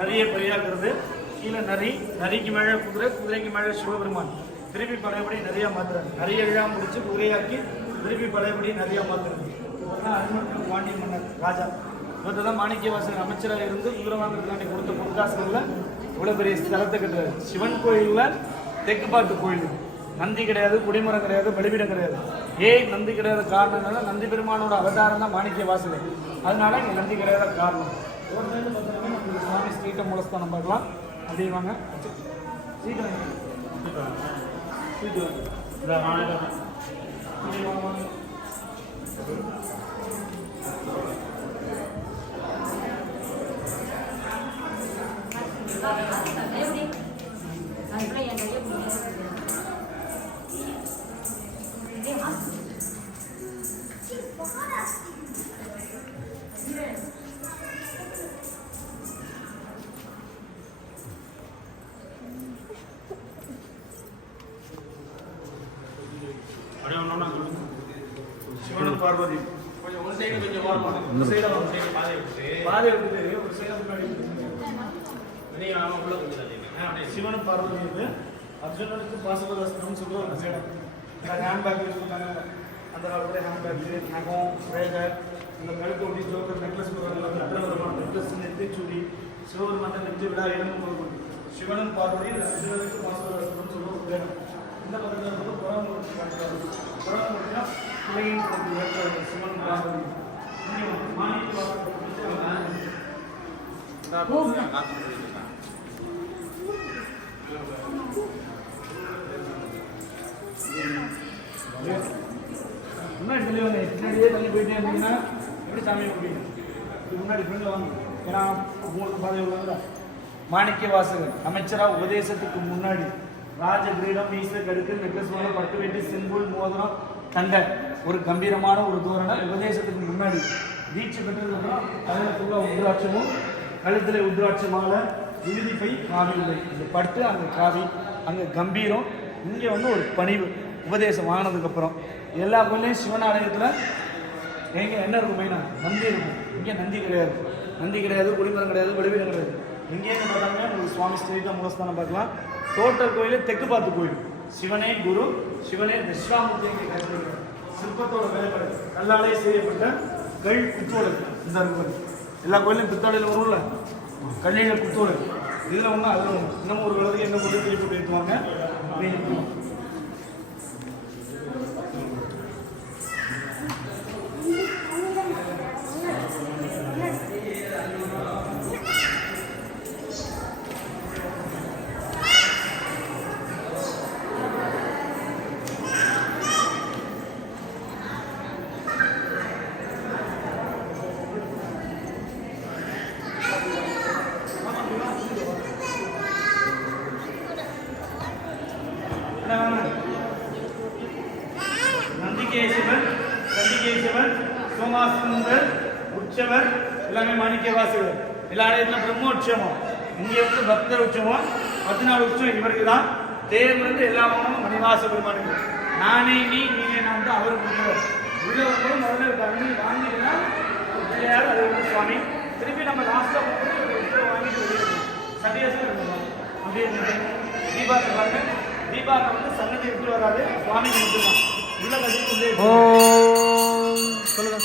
நரியை பலியாக்குறது, கீழே நரி, நரிக்கு மேலே குதிரை, குதிரைக்கு மேலே சிவபெருமான். திருப்பி பழையபடி நிறையா மாத்துறாங்க. நிறைய எல்லாம் முடிச்சு குதிரையாக்கி திருப்பி பழையபடி நிறையா மாத்துறது. அருமர்கள் பாண்டிய மன்னர் ராஜா இவர்கிட்ட தான் மாணிக்கவாசகர் அமைச்சராக இருந்து இவரை வாங்குறதுக்காண்டி கொடுத்த பொற்காசுகளில் இவ்வளோ பெரிய ஸ்தலத்தை கட்டுறாரு. சிவன் கோயிலில் தெற்கு பாட்டு கோயில், நந்தி கிடையாது, குடிமரம் கிடையாது, பலிபீடம் கிடையாது. ஏன் நந்தி கிடையாத காரணம்னால நந்தி பெருமானோட அவதாரம் தான் மாணிக்கவாசகர். அதனால இங்கே நந்தி கிடையாத காரணம். ரோட்லேருந்து பார்த்தோம்னா நம்ம சுவாமி ஸ்ரீட்ட மூலஸ்தானம் பார்க்கலாம். அப்படியே வாங்க, சீக்கிரம் சிவனும் பார்வதி கொஞ்சம் ஒரு சைடு கொஞ்சம் ஒரு சைடு பாதை விட்டு ஒரு சைடு முன்னாடி சிவனும் பார்வதி வந்து அர்ஜுனனுக்கு பாசுபதாஸ்திரம் சொல்ற ஒரு சைடம். ஹேண்ட்பேக் யூஸ் பண்ணாங்க அந்த காலத்துல. ஹேண்ட்பேக், நகம், ரேகை, இந்த கழுத்து ஒட்டி ஜோக்கர் நெக்லஸ் நெக்லஸ், நெத்திச்சூடி, சிவபெருமான நெஞ்சு விழா எலும்பு. சிவனும் பார்வதி அர்ஜுனனுக்கு பாசுபதாஸ்திரம் சொல்ற ஒரு சைடம். இந்த பக்கத்தில் வந்து புறமுறுத்தி காட்டுறாரு. புறமுறுத்தினா பிள்ளையின் சிவன் பார்வதி முன்னாடி தெளிவாங்க. பின்னாடியே தள்ளி போயிட்டே இருந்தீங்கன்னா எப்படி சாமியை முடியும்? முன்னாடி ஃப்ரெண்டில் வாங்க. ஏன்னா உங்களுக்கு பாதை உள்ளாங்க. மாணிக்கவாசகர் அமைச்சராக உபதேசத்துக்கு முன்னாடி ராஜ கிரீடம், மீச, கடுக்கு, நெக்லஸ், மேலே பட்டு வெட்டி, செம்புல், மோதிரம், தண்டை, ஒரு கம்பீரமான ஒரு தோரணை. உபதேசத்துக்கு முன்னாடி தீட்சை பெற்றதுக்கப்புறம் கழுத்துல உத்ராட்சமும், கழுத்தில் உத்ராட்ச மாலை, விழுதி பை, காவி உடை. இந்த பட்டு அங்கே காவி, அங்கே கம்பீரம், இங்கே வந்து ஒரு பணிவு. உபதேசம் ஆனதுக்கப்புறம் எல்லா கோயிலையும் சிவன் ஆலயத்தில் எங்கே என்ன இருக்கும்? மெயினாக நந்தி இருக்கும். இங்கே நந்தி கிடையாது. நந்தி கிடையாது, குடிமரம் கிடையாது, பலிபீடம் கிடையாது. இங்கேருந்து பார்த்தாங்கன்னா உங்களுக்கு சுவாமி ஸ்ரீட்ட மூலஸ்தானம் பார்க்கலாம். டோட்டல் கோயில் தெற்கு பார்த்து கோயில். சிவனே குரு, சிவனே தட்சிணாமூர்த்தி கருத்து. சிற்பத்தோட வேலைப்பாடு கல்லாலே செய்யப்பட்ட கல் குத்தோடு. இந்த இருக்கும் எல்லா கோயிலும் பித்தோடையில் வரும்ல, கல்லியில் குத்தோடு. இதில் ஒன்று அதில் ஒன்று. இன்னமும் ஒரு குலத்துக்கு என்ன போட்டு திருப்பி போட்டு ஏற்றுவாங்க அப்படின்னு. நந்திகேசவர், கண்டிகேசவர், சோமாசுந்தர், உற்சவர் எல்லாமே மாணிக்கவாசகர். எல்லா இடத்துல பிரம்மோற்சவம். இங்கே வந்து பக்தர் உற்சவம், 14 உற்சவம் இவருக்கு தான். தேர் வந்து எல்லா மணிவாச பெருமானுக்கு. நானே நீ, நீனே நான் தான் அவர் கொடுத்தவர். உள்ளவர்களும் முதல்ல தண்ணி வாங்கிட்டுனா பிள்ளையார், அது வந்து சுவாமி. திருப்பி நம்ம லாஸ்ட்டாக வாங்கிட்டு வெளியே சத்தியாசம் அப்படியே தீபாவளி பாருங்க. தீபாவளி வந்து சன்னதி விட்டு வராது, சுவாமிக்கு மட்டும்தான். உள்ள கட்டி சொல்லுங்க.